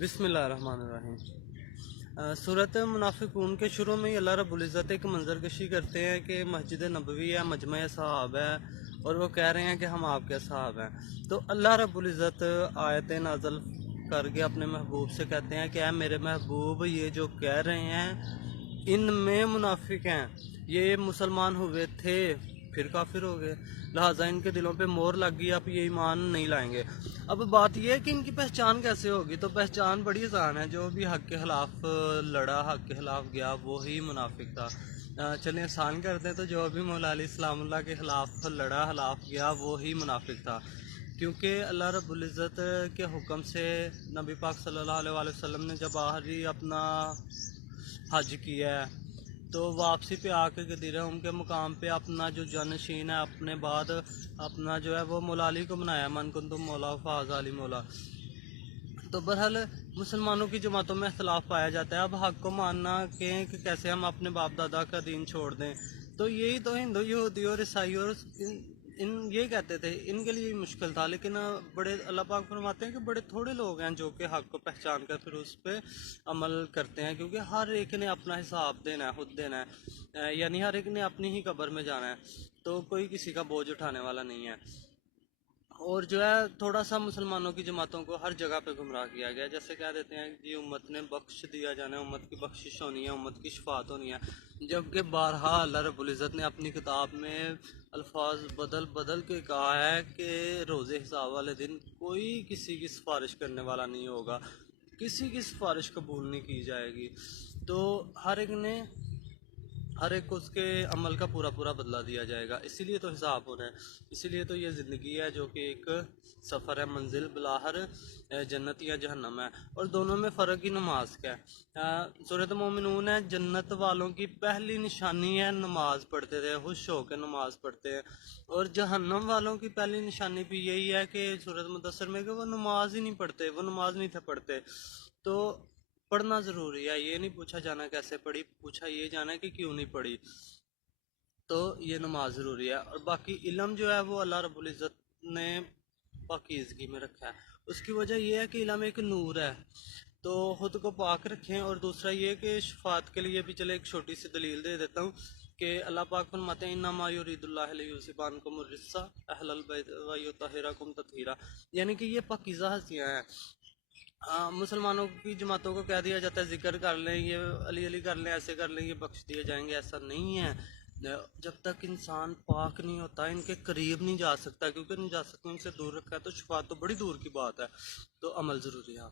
بسم اللہ الرحمن الرحیم۔ صورت منافقون کے شروع میں ہی اللہ رب العزت ایک منظر کشی کرتے ہیں کہ مسجد نبوی ہے، مجمع صحاب ہے، اور وہ کہہ رہے ہیں کہ ہم آپ کے صحاب ہیں۔ تو اللہ رب العزت آیت نازل کر کے اپنے محبوب سے کہتے ہیں کہ اے میرے محبوب، یہ جو کہہ رہے ہیں ان میں منافق ہیں، یہ مسلمان ہوئے تھے پھر کافر ہو گئے، لہٰذا ان کے دلوں پہ مور لگ گئی، اب یہ ایمان نہیں لائیں گے۔ اب بات یہ ہے کہ ان کی پہچان کیسے ہوگی؟ تو پہچان بڑی آسان ہے، جو بھی حق کے خلاف لڑا، حق کے خلاف گیا، وہی منافق تھا۔ چلیں آسان کرتے ہیں، تو جو بھی مولا علی السلام اللہ کے خلاف لڑا، خلاف گیا، وہی منافق تھا، کیونکہ اللہ رب العزت کے حکم سے نبی پاک صلی اللہ علیہ وآلہ وسلم نے جب آخری اپنا حج کیا ہے تو واپسی پہ آ کے غدیرہم کے مقام پہ اپنا جو جانشین ہے، اپنے بعد اپنا جو ہے وہ مولا علی کو بنایا، من کنتم مولا فاز علی مولا۔ تو بہرحال مسلمانوں کی جماعتوں میں اختلاف پایا جاتا ہے۔ اب حق کو ماننا کہ کیسے ہم اپنے باپ دادا کا دین چھوڑ دیں، تو یہی تو ہندو، یہودی اور عیسائی اور ان یہ کہتے تھے، ان کے لیے مشکل تھا، لیکن بڑے اللہ پاک فرماتے ہیں کہ بڑے تھوڑے لوگ ہیں جو کہ حق کو پہچان کر پھر اس پہ عمل کرتے ہیں، کیونکہ ہر ایک نے اپنا حساب دینا ہے، خود دینا ہے، یعنی ہر ایک نے اپنی ہی قبر میں جانا ہے، تو کوئی کسی کا بوجھ اٹھانے والا نہیں ہے۔ اور جو ہے تھوڑا سا مسلمانوں کی جماعتوں کو ہر جگہ پہ گمراہ کیا گیا، جیسے کہہ دیتے ہیں کہ امت نے بخش دیا جانا ہے، امت کی بخشش ہونی ہے، امت کی شفاعت ہونی ہے، جبکہ بارہا اللہ رب العزت نے اپنی کتاب میں الفاظ بدل بدل کے کہا ہے کہ روز حساب والے دن کوئی کسی کی سفارش کرنے والا نہیں ہوگا، کسی کی سفارش قبول نہیں کی جائے گی، تو ہر ایک کو اس کے عمل کا پورا پورا بدلہ دیا جائے گا، اسی لیے تو حساب ہو رہا ہے، اسی لیے تو یہ زندگی ہے جو کہ ایک سفر ہے، منزل بلاہر جنت یا جہنم ہے، اور دونوں میں فرق ہی نماز کا ہے۔ سورۃ مومنون ہے، جنت والوں کی پہلی نشانی ہے نماز پڑھتے تھے، خوش ہو کے نماز پڑھتے ہیں، اور جہنم والوں کی پہلی نشانی بھی یہی ہے کہ سورۃ مدثر میں کہ وہ نماز ہی نہیں پڑھتے، وہ نماز نہیں تھے پڑھتے۔ تو پڑھنا ضروری ہے، یہ نہیں پوچھا جانا کیسے پڑھی، پوچھا یہ جانا کہ کیوں نہیں پڑھی، تو یہ نماز ضروری ہے۔ اور باقی علم جو ہے وہ اللہ رب العزت نے پاکیزگی میں رکھا ہے، اس کی وجہ یہ ہے کہ علم ایک نور ہے، تو خود کو پاک رکھیں، اور دوسرا یہ کہ شفاعت کے لیے بھی چلے ایک چھوٹی سی دلیل دے دیتا ہوں کہ اللہ پاک فرماتے ہیں انما یرید اللہ لیذھب عنکم الرجس اہل البیت ویطہرکم تطہیرا، یعنی کہ یہ پاکیزہ ہستیاں ہیں۔ مسلمانوں کی جماعتوں کو کہہ دیا جاتا ہے ذکر کر لیں، یہ علی علی کر لیں، ایسے کر لیں، یہ بخش دیے جائیں گے، ایسا نہیں ہے۔ جب تک انسان پاک نہیں ہوتا ان کے قریب نہیں جا سکتا، کیونکہ نجاست ان سے دور رکھا ہے، تو شفاعت تو بڑی دور کی بات ہے، تو عمل ضروری ہے۔